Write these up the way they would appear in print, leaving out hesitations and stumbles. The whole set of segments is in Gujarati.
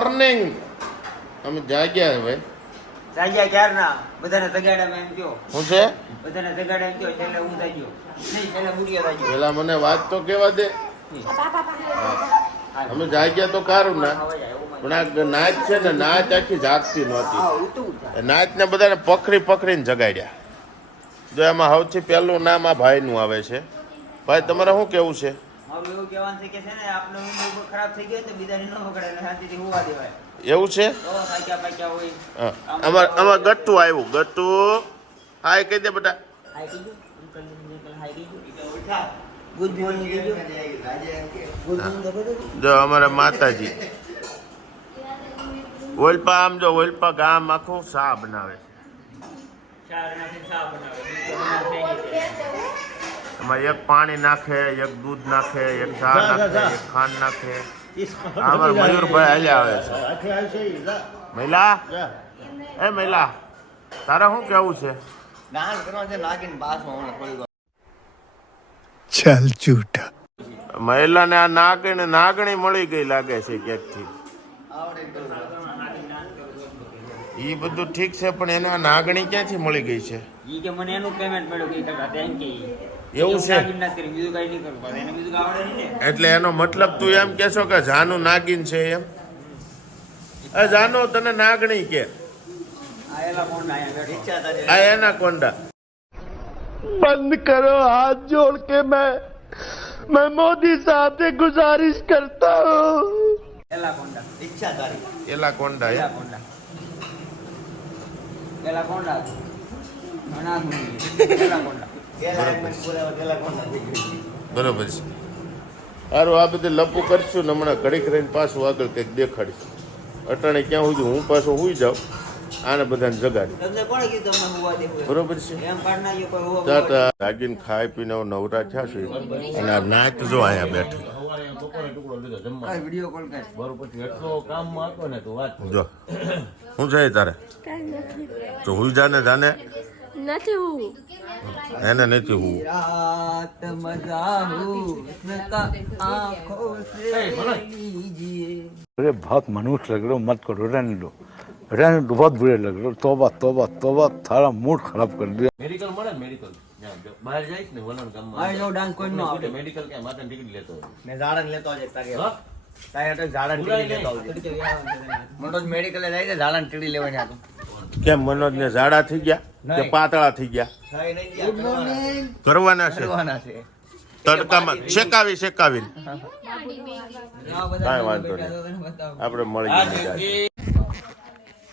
મોર્નિંગ અમે જાગ્યા હવે જાગ્યા ક્યાર ના બધાને જગાડ્યા એમ કયો શું છે બધાને જગાડ્યા એમ કયો છેલ્લે હું જાગ્યો નહીં છેલ્લે બુડિયો જાગ્યો પેલા મને વાત તો કેવા દે અમે જાગ્યા તો કારું ના પણ આ નાચ છે ને નાચ આખી જાગતી નહોતી નાચ ને બધાને પકડી પકડીને જગાડ્યા જો એમાં સૌથી પહેલું નામ આ ભાઈ નું આવે છે ભાઈ તમારે શું કેવું છે હવે એવું કહેવાનું છે કે છે ને આપનો ઊંઘ ખરાબ થઈ ગયો તો બીજાને ન પકડે એટલે શાંતિથી હોવા દેવાય એવું છે તો થાક્યા પાક્યા હોય અમાર ગટ્ટુ આવ્યું ગટ્ટુ હાય કહી દે બેટા હાઈ કીધું અંકલ હાઈ કીધું ઉઠા ગુડ મોર્નિંગ કીધું ગુડ મોર્નિંગ જો અમારા માતાજી ઓલપા આમ જો ઓલપા ગામ આખું શા બનાવે એમાં એક પાણી નાખે એક દૂધ નાખે એક ચા નાખે એક ખાંડ નાખે અમાર મયુરભાઈ હાલ્યા આવે છે મહિલા એ મહિલા તારે શું કેવું છે ચાલ ચૂટા મહિલાને આ નાગણી મળી ગઈ લાગે છે ક્યાંકથી ઈ બધું ઠીક છે પણ એને આ નાગણી ક્યાંથી મળી ગઈ છે ઈ કે મને એનું પેમેન્ટ મળ્યું કે કરતા તેમ કે એવું છે બીજું કઈ નહીં કરવું એને બીજું આવડે નહીં ને એટલે એનો મતલબ તું એમ કેશો કે જાનું નાગીન છે એમ એ જાનો તને નાગણી કે આયેલા કોણ આયા ઈચ્છા તારે આ એના કોંડા बंद करो हाथ जोड़ के मैं मोदी साहब से गुजारिश करता हूँ એલા કોંડા ઈચ્છા તારી એલા કોંડા એલા કોંડા એલા કોંડા મના ગુની એલા કોંડા બરોબર છે સારું આ બધું લપુ કરશું ને હમણાં ઘડીક રહીને પાછું આગળ કંઈક દેખાડીશ અટાણે ક્યાં સુધી હું પાછો હુઈ જાઉં આને બધાને જગાડી તમને કોણે કીધું તમને હોવા દેવું બરોબર છે એમ પાડના જો કોઈ હોવા જાતા જાગીને ખાઈ પીને નવરા થયા છે અને આ નાચ જો અહીંયા બેઠી કઈ વિડિયો કોલ કર પછી એટલો કામમાં હતો ને તો વાત જો શું છે તારે તો હુઈ જાને નથી હું એને નથી હું रात मजा हुस्न आंखों से लीजिए अरे बहुत मनुष्य लग रहे हो मत करो रहने दो बहुत बुरे लग रहे हो तौबा तौबा तौबा थारा मूड खराब कर दिया મેડિકલ મળે ને મેડિકલ બહાર જાય ને વલણ ગામમાં આઈ નો ડાન્સ કોઈ નો આવડે મેડિકલ કે માથે ટિકિટ લેતો હોય ને ઝાડન લેતો આવે તારે હા? તારે તો ઝાડન ટીડી લેતો આવે મોટો મેડિકલ જાય છે ઝાડન ટીડી લેવાની આતો કેમ મનોજ ને ઝાડા થઈ ગયા કે પાતળા થઈ ગયા થઈ નહીં ગયા ગુડ મોર્નિંગ કરવાના છે કરવાના છે તડકામાં શેકાવીને કાંઈ વાંધો નહીં આપણે મળી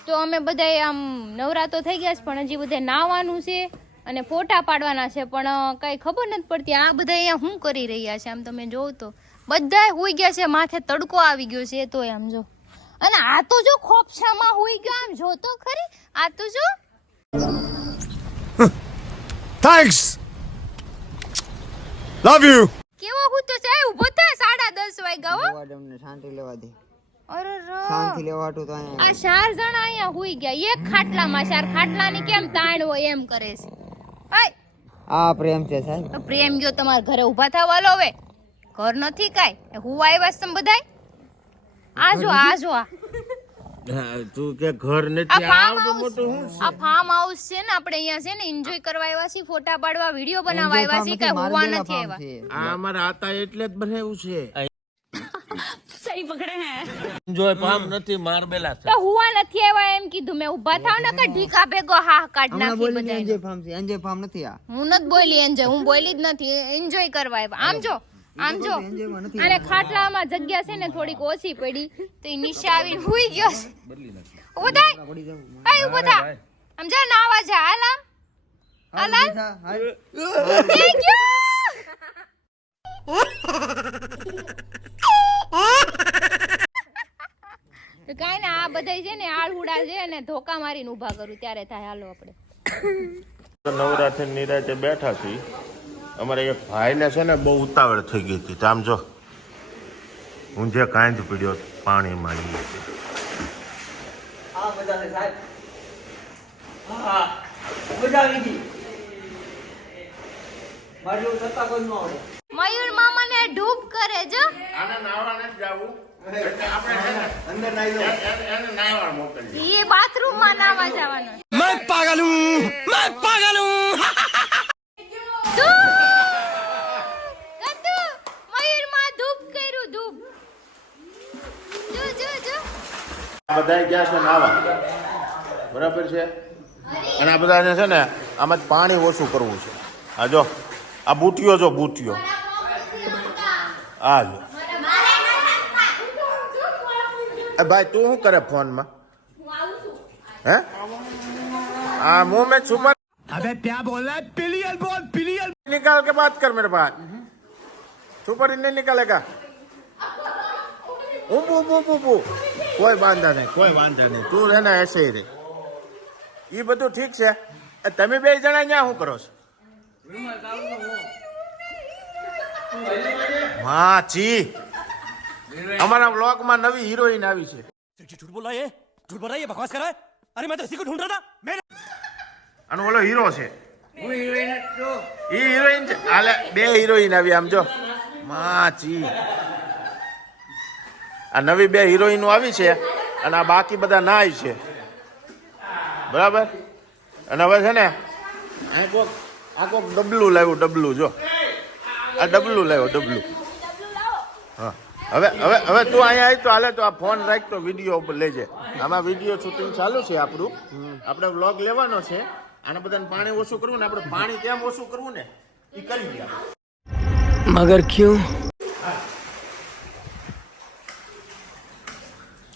તો અમે બધા આમ નવરાતો થઈ ગયા છે પણ હજી બધા નાવાનું છે અને ફોટા પાડવાના છે પણ કઈ ખબર નથી પડતી આ બધા અહીંયા શું કરી રહ્યા છે આમ તમે જોવો તો બધા હુઈ ગયા છે માથે તડકો આવી ગયો છે તો આમ જો અને આ તો જો ખોપછામાં હુઈ ગયો આમ જો તો ખરી આ તો જો थैंक्स लव यू કેવો હું તો છે ઊભો થા 10:30 વાગ્યા હો તમને શાંતિ લેવા દે અરે શાંતિ લેવાટું તો આ 4 જણા અહીંયા હુઈ ગયા એક ખાટલામાં 4 ખાટલાની કેમ તાણ હોય એમ કરે છે હાય આ પ્રેમ છે સાહેબ પ્રેમ ગયો તમારા ઘરે ઊભા થવાલો હવે ઘર નથી કાઈ હું આવ્યા છે તમે બધાય આ જો તું કે ઘર આ નથી ફાર્મ આવતું હાઉસ મોટું હું આ ફાર્મ હાઉસ છે ને આપણે અહીંયા છે ને એન્જોય કરવા આવ્યા છીએ ફોટા પાડવા વિડિયો બનાવવા આવ્યા છીએ કઈ હોવા નથી આવ્યા આ અમારા હતા એટલે જ બનાવ્યું છે સહી પકડે હે જોય પામ નથી મારબેલા છે તો હોવા નથી આવ્યા એમ કીધું મેં ઊભા થાવ ને કે ઢીકા ભેગો હા કાઢ નાખી બધાય એન્જોય ફાર્મ છે એન્જોય ફાર્મ નથી આ હું નથી બોલી એન્જોય હું બોલી જ નથી એન્જોય કરવા આવ્યા આમ જો અને ખાટલામાં જગ્યા છે ને થોડીક ઓછી પડી તો એ નીચે આવીને હુઈ ગયો છે ઉભો થાય કઈ ઉભો થા આમ જા નાવા જા હાલ એ ગયો તો કાઈ ને આ બધાય છે ને આળહુડા છે ને ધોકા મારીને ઊભા કરું ત્યારે થાય હાલો આપણે નવરાત્રી નિરાતે બેઠા છીએ અમારે એક ભાઈને છે ને બહુ ઉતાવળ થઈ ગઈ હતી આમ જો હું જે કાંઈ જ પીડ્યો પાણીમાં આ મજા છે સાહેબ હા મજા આવી ગઈ મારું સત્તા કોઈ ન આવડે મયુર મામાને ડૂબ કરે જો આને નાવા નથી જાવું એટલે આપણે છે ને અંદર નાઈ લો. એને નાહવા મોકલીએ. એ બાથરૂમમાં નાવા જવાનું ગતુ, મયુરમાં ધૂપ કર્યું, ધૂપ. જો. આ બધા ગયા છે નાવા, બરાબર છે. અને આ બધાને છે ને આમાં જ પાણી ઓછું કરવું છે. આ જો આ બુટીઓ જો બુટીઓ આ જો. એ ભાઈ તું શું કરે ફોનમાં? હે આ मुंह में छुपा अबे क्या बोल रहा है? पिलियन बोल, पिलियन. निकाल के बात कर मेरे पास. छुपा नहीं निकालेगा. કોઈ વાંધા નહીં તું છે ને એસે રે. એ બધું ઠીક છે. તમે બે જણા અહીંયા શું કરો છો? હા જી અમારા વ્લોગમાં નવી હિરોઈન આવી છે. झूठ बोल रहा है, झूठ बोल रहा है, ये बकवास कर रहा है. अरे मैं तो इसी को ढूंढ रहा था. मैं અને ઓલો હીરો છે. ઈ હિરોઈન છે. હાલે બે હિરોઈન આવી આમ જો. માચી આ નવી બે હિરોઈનો આવી છે અને આ બાકી બધા નાય છે, બરાબર. અને હવે છે ને આ કોક ડબલું લાવ્યું, ડબલું જો આ ડબલું લાવ્યો, ડબલું. હા હવે તું અહીંયા આવી તો હાલે તો આ ફોન રાખ તો વિડીયો લેજે. આમાં વિડીયો શૂટિંગ ચાલુ છે આપણું. આપણે વ્લોગ લેવાનો છે. આને બધાને પાણી ઓછું કરવું ને આપણે પાણી કેમ ઓછું કરવું ને એ કરી ગયા. मगर क्यों?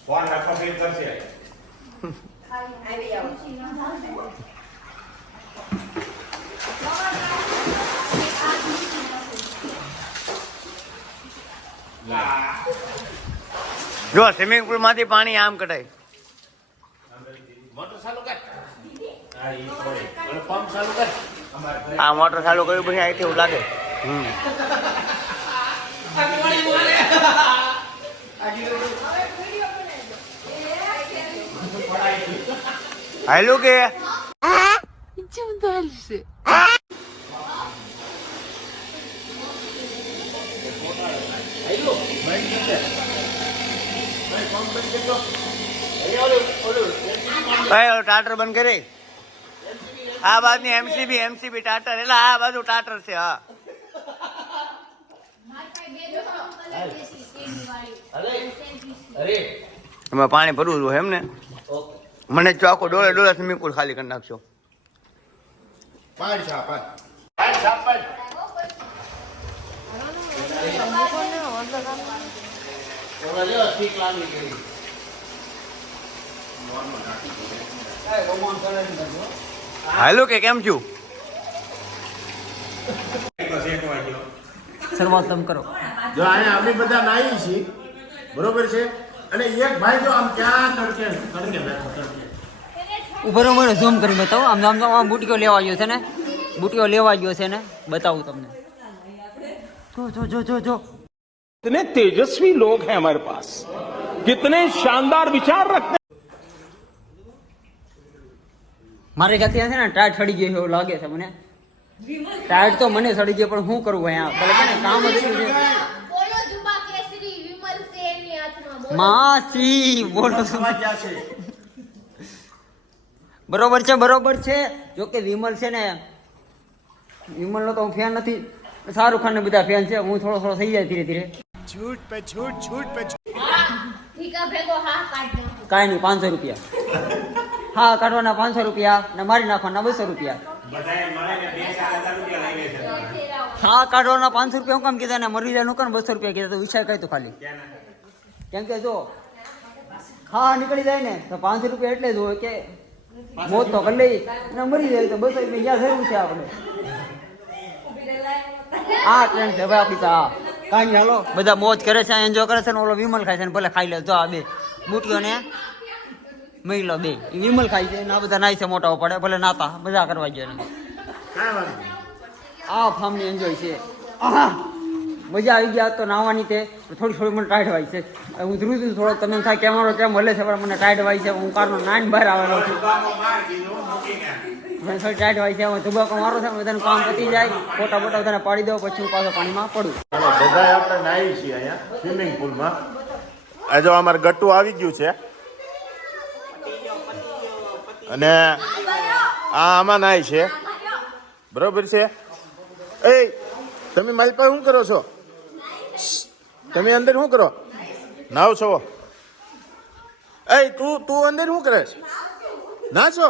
ફોન રાખવા ક્લિક કરશે. જો સ્વિમિંગ પુલ માંથી પાણી આમ કઢાય. મોટર ચાલુ કર. હા ઈ સોરી. અને પંપ ચાલુ કર. આ મોટર ચાલુ કર્યું પછી અહીંથી એવું લાગે. હાલું કે ટાટર બંધ કરે. આ બાજુની એમસીબી ટાટર એટલે આ બાજુ ટાટર છે. હા એમાં પાણી ભરવું હતું એમ ને. મને ચોખ્ખો ડોળે સ્વિમિંગ પુલ ખાલી કરી નાખશો. પાડ છાપ પાડ છાપ પાડ. હાલો કે કેમ છું? શરૂઆત તમે કરો. જો અહીંયા અમે બધા નાઈ છીએ, બરોબર છે. અને એક ભાઈ જો આમ ક્યાં તડકે બેઠો તડકે. ઉભો રહો, મને ઝૂમ કરી બતાવો. આમ બુટીઓ લેવા ગયો છે ને, બુટીઓ લેવા ગયો છે ને, બતાવું તમને. જો कितने तेजस्वी लोग हैं हमारे पास, कितने शानदार विचार रखते हैं. મારે ખ્યાલથી છે ને ટાયર સડી ગયો એવું લાગે છે મને. ટાયર તો મને સડી ગયો પણ શું કરવું અહીંયા ભલે છે ને કામ જ એટલું છે. બોલો જુબા કેસરી વિમલ સેનની હાથમાં બોલો. માસી બોલો. બરોબર છે. જો કે વિમલ છે ને, વિમલનો તો હું ફેન નથી. શાહરુખ ખાન ને બધા ફેન છે. હું થોડો થઈ જાય ધીરે ધીરે. झूठ पे झूठ, झूठ पे झूठ. ઠીકા ભેગો હા કાઢ દો. કાંઈ નહીં, 500 રૂપિયા. હા કાઢવાના 500 રૂપિયા ને મારી નાખવાના 200 રૂપિયા. હા કાઢવાના 500 રૂપિયા હું કામ કીધા ને મરી જાય નું 200 રૂપિયા કીધા. તો વિચાર કરી તો ખાલી. કેમ કે જો હા નીકળી જાય ને તો 500 રૂપિયા એટલે જ હોય કે મોત તો કરી લઈ ને મરી જાય તો 200 રૂપિયા જરૂર છે આપણે. આ ટ્રેન્ડ છે ભાઈ આપણી. હા કાંઈ હાલો બધા મોજ કરે છે, એન્જોય કરે છે ને ઓલો વિમલ ખાય છે ને ભલે ખાઈ લે. જો આ બે બુટીઓ ને મહિલો બે વિમલ ખાય છે ને આ બધા નાય છે, મોટા પડે ભલે નાતા બધા કરવા ગયા ને. આ ફાર્મની એન્જોય છે. મજા આવી ગયા તો નાવાની તે થોડી મને ટાઈટ વાય છે. હું ધ્રુવ છું થોડોક. તમને થાય કેમેરો કેમ હલે છે પણ મને ટાઈટ વાય છે. હું કારનો 9 બહાર આવેલો છું. મને થોડી ટાઈટ વાય છે. હું ધુબાકો મારો છે, બધાનું કામ પતી જાય, ફોટા બધાને પાડી દો, પછી હું પાછો પાણીમાં પડું. બધા આપણે નાહી છીએ અહીંયા સ્વિમિંગ પુલમાં. આ જો અમારે ગટ્ટુ આવી ગયું છે અને આ આમાં નાય છે બરોબર છે. એ તમે મારી પાસે શું કરો છો? તમે અંદર શું કરો? નાવ છો? એ તું અંદર શું કરે છે? ના છો?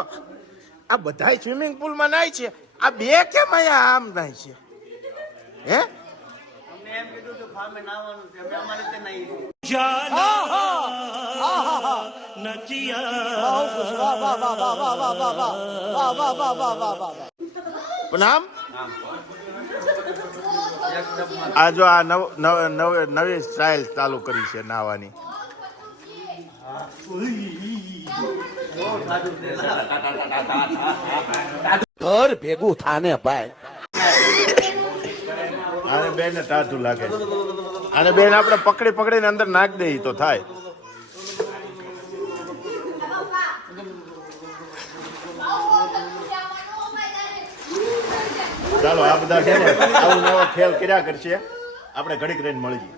આ બધા સ્વિમિંગ પુલમાં નાય છે, આ બે કેમ અહીંયા આમ નાય છે? હે અમને એમ કીધું કે ફાર્મે નાવાનું છે, અમે અમારી રીતે નાહી છીએ. પણ આમ આ જો આ નવી સ્ટાઇલ ચાલુ કરી છે નાવાની. ઘર ભેગું થાને ભાઈ. આને બેન ટાઢું લાગે છે. આને બેન આપણે પકડી પકડીને અંદર નાખ દે તો થાય. ચાલો આ બધા છે ને આવું નવો ખેલ કર્યા કરશે. આપણે ઘડીક રહીને મળીએ.